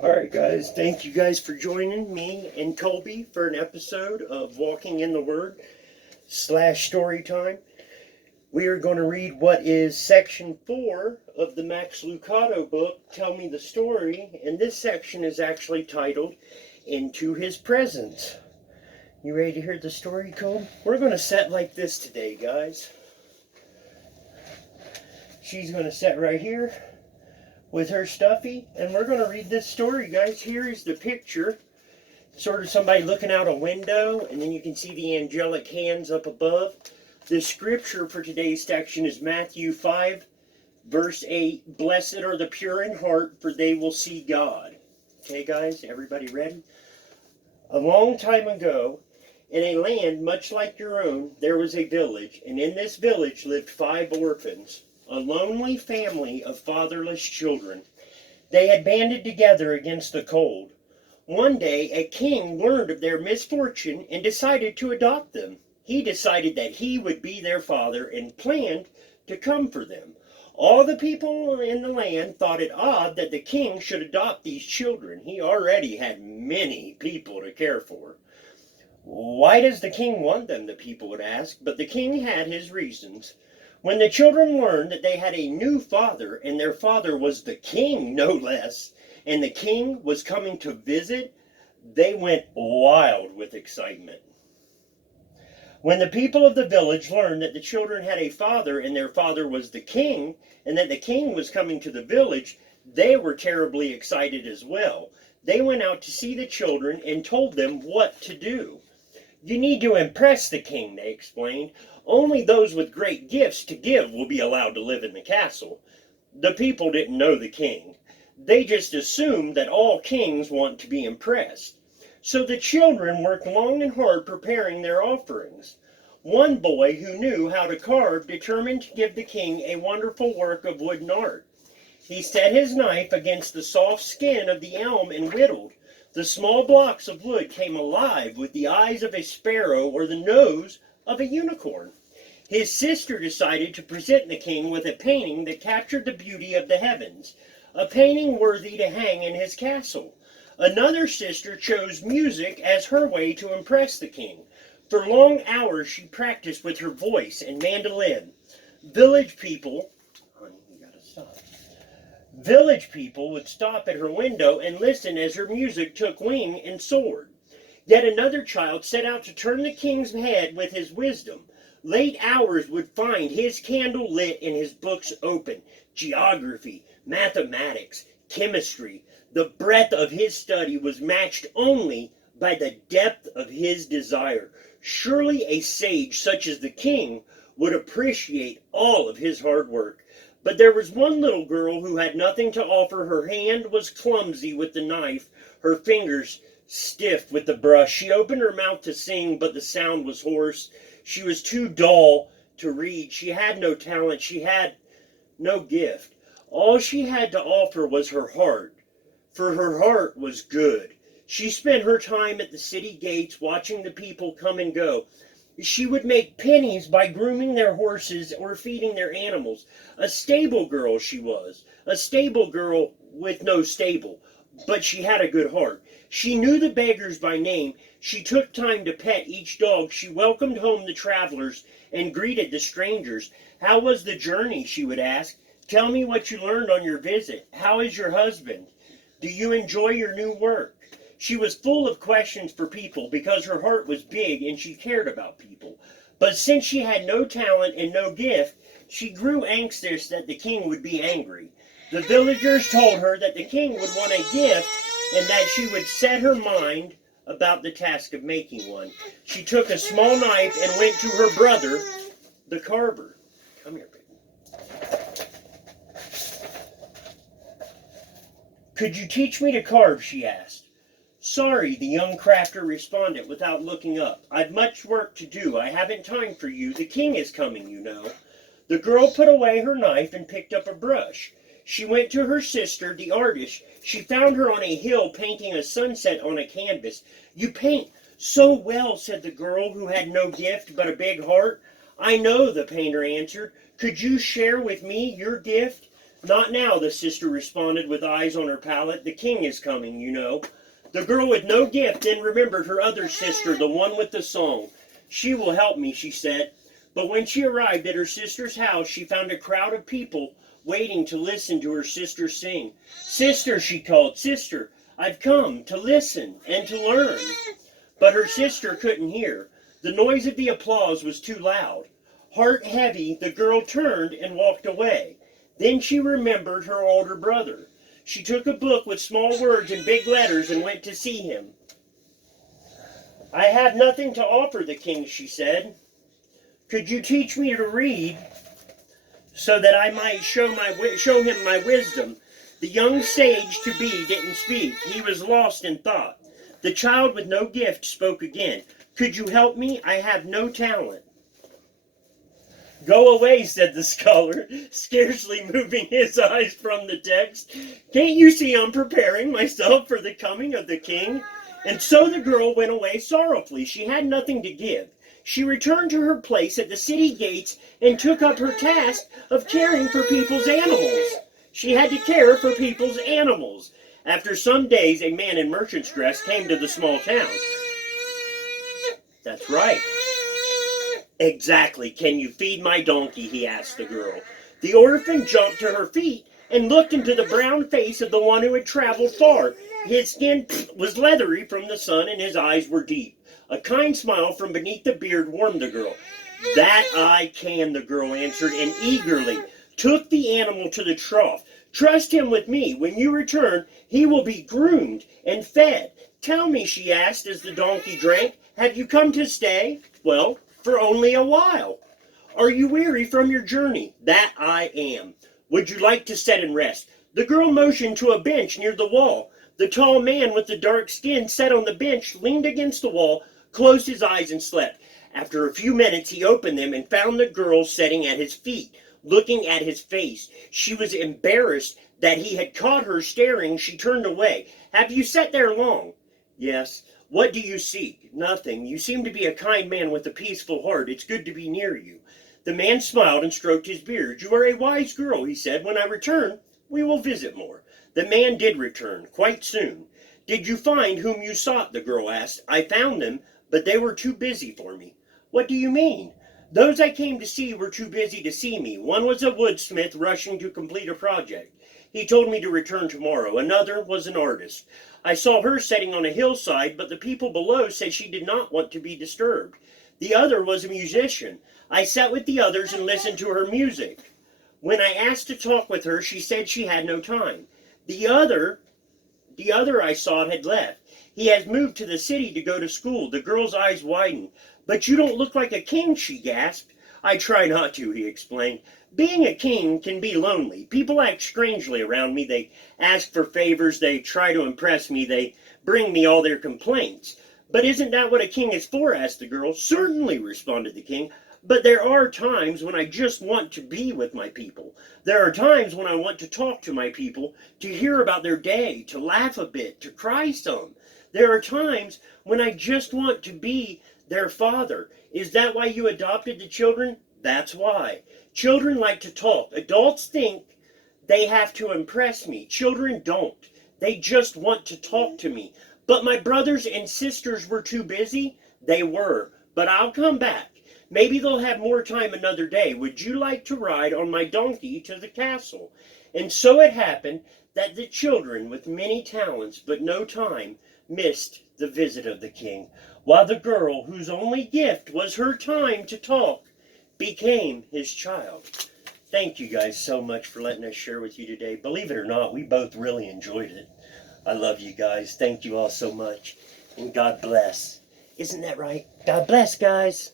Alright guys, thank you guys for joining me and Kolby for an episode of Walking in the Word / Storytime. We are going to read what is section 4 of the Max Lucado book, Tell Me the Story, and this section is actually titled Into His Presence. You ready to hear the story, Kolby? We're going to set like this today, guys. She's going to sit right here with her stuffy, and we're going to read this story, guys. Here is the picture, sort of somebody looking out a window, and then you can see the angelic hands up above. The scripture for today's section is Matthew 5, verse 8. Blessed are the pure in heart, for they will see God. Okay, guys, everybody ready? A long time ago, in a land much like your own, there was a village, and in this village lived 5 orphans, a lonely family of fatherless children. They had banded together against the cold. One day, a king learned of their misfortune and decided to adopt them. He decided that he would be their father and planned to come for them. All the people in the land thought it odd that the king should adopt these children. He already had many people to care for. Why does the king want them, the people would ask, but the king had his reasons. When the children learned that they had a new father, and their father was the king, no less, and the king was coming to visit, they went wild with excitement. When the people of the village learned that the children had a father, and their father was the king, and that the king was coming to the village, they were terribly excited as well. They went out to see the children and told them what to do. You need to impress the king, they explained. Only those with great gifts to give will be allowed to live in the castle. The people didn't know the king. They just assumed that all kings want to be impressed. So the children worked long and hard preparing their offerings. One boy who knew how to carve determined to give the king a wonderful work of wooden art. He set his knife against the soft skin of the elm and whittled. The small blocks of wood came alive with the eyes of a sparrow or the nose of a unicorn. His sister decided to present the king with a painting that captured the beauty of the heavens, a painting worthy to hang in his castle. Another sister chose music as her way to impress the king. For long hours she practiced with her voice and mandolin. Village people, honey, you gotta stop. Village people would stop at her window and listen as her music took wing and soared. Yet another child set out to turn the king's head with his wisdom. Late hours would find his candle lit and his books open. Geography, mathematics, chemistry. The breadth of his study was matched only by the depth of his desire. Surely a sage such as the king would appreciate all of his hard work. But there was one little girl who had nothing to offer. Her hand was clumsy with the knife, her fingers stiff with the brush. She opened her mouth to sing, but the sound was hoarse. She was too dull to read. She had no talent. She had no gift. All she had to offer was her heart, for her heart was good. She spent her time at the city gates watching the people come and go. She would make pennies by grooming their horses or feeding their animals. A stable girl she was. A stable girl with no stable. But she had a good heart. She knew the beggars by name. She took time to pet each dog. She welcomed home the travelers and greeted the strangers. How was the journey, she would ask. Tell me what you learned on your visit. How is your husband? Do you enjoy your new work? She was full of questions for people because her heart was big and she cared about people. But since she had no talent and no gift, she grew anxious that the king would be angry. The villagers told her that the king would want a gift and that she would set her mind about the task of making one. She took a small knife and went to her brother, the carver. Come here, baby. Could you teach me to carve, she asked. Sorry, the young crafter responded without looking up. I've much work to do. I haven't time for you. The king is coming, you know. The girl put away her knife and picked up a brush. She went to her sister, the artist. She found her on a hill painting a sunset on a canvas. You paint so well, said the girl who had no gift but a big heart. I know, the painter answered. Could you share with me your gift? Not now, the sister responded with eyes on her palette. The king is coming, you know. The girl with no gift then remembered her other sister, the one with the song. She will help me, she said. But when she arrived at her sister's house, she found a crowd of people waiting to listen to her sister sing. Sister, she called, sister, I've come to listen and to learn. But her sister couldn't hear. The noise of the applause was too loud. Heart heavy, the girl turned and walked away. Then she remembered her older brother. She took a book with small words and big letters and went to see him. I have nothing to offer the king, she said. Could you teach me to read so that I might show him my wisdom? The young sage-to-be didn't speak. He was lost in thought. The child with no gift spoke again. Could you help me? I have no talent. Go away, said the scholar, scarcely moving his eyes from the text. Can't you see I'm preparing myself for the coming of the king? And so the girl went away sorrowfully. She had nothing to give. She returned to her place at the city gates and took up her task of caring for people's animals. She had to care for people's animals. After some days, a man in merchant's dress came to the small town. That's right. Exactly. Can you feed my donkey? He asked the girl. The orphan jumped to her feet and looked into the brown face of the one who had traveled far. His skin was leathery from the sun and his eyes were deep. A kind smile from beneath the beard warmed the girl. That I can, the girl answered, and eagerly took the animal to the trough. Trust him with me. When you return, he will be groomed and fed. Tell me, she asked as the donkey drank, have you come to stay? Well, for only a while. Are you weary from your journey? That I am. Would you like to sit and rest? The girl motioned to a bench near the wall. The tall man with the dark skin sat on the bench, leaned against the wall, closed his eyes and slept. After a few minutes he opened them and found the girl sitting at his feet, looking at his face. She was embarrassed that he had caught her staring. She turned away. Have you sat there long? Yes. What do you seek? Nothing. You seem to be a kind man with a peaceful heart. It's good to be near you. The man smiled and stroked his beard. You are a wise girl, he said. When I return, we will visit more. The man did return, quite soon. Did you find whom you sought? The girl asked. I found them, but they were too busy for me. What do you mean? Those I came to see were too busy to see me. One was a woodsmith rushing to complete a project. He told me to return tomorrow. Another was an artist. I saw her sitting on a hillside, but the people below said she did not want to be disturbed. The other was a musician. I sat with the others and listened to her music. When I asked to talk with her, she said she had no time. The other I saw had left. He has moved to the city to go to school. The girl's eyes widened. But you don't look like a king, she gasped. I try not to, he explained. Being a king can be lonely. People act strangely around me. They ask for favors. They try to impress me. They bring me all their complaints. But isn't that what a king is for? Asked the girl. Certainly, responded the king. But there are times when I just want to be with my people. There are times when I want to talk to my people, to hear about their day, to laugh a bit, to cry some. There are times when I just want to be their father. Is that why you adopted the children? That's why. Children like to talk. Adults think they have to impress me. Children don't. They just want to talk to me. But my brothers and sisters were too busy? They were. But I'll come back. Maybe they'll have more time another day. Would you like to ride on my donkey to the castle? And so it happened that the children with many talents but no time missed the visit of the king, while the girl whose only gift was her time to talk became his child. Thank you guys so much for letting us share with you today. Believe it or not, we both really enjoyed it. I love you guys. Thank you all so much. And God bless. Isn't that right? God bless, guys.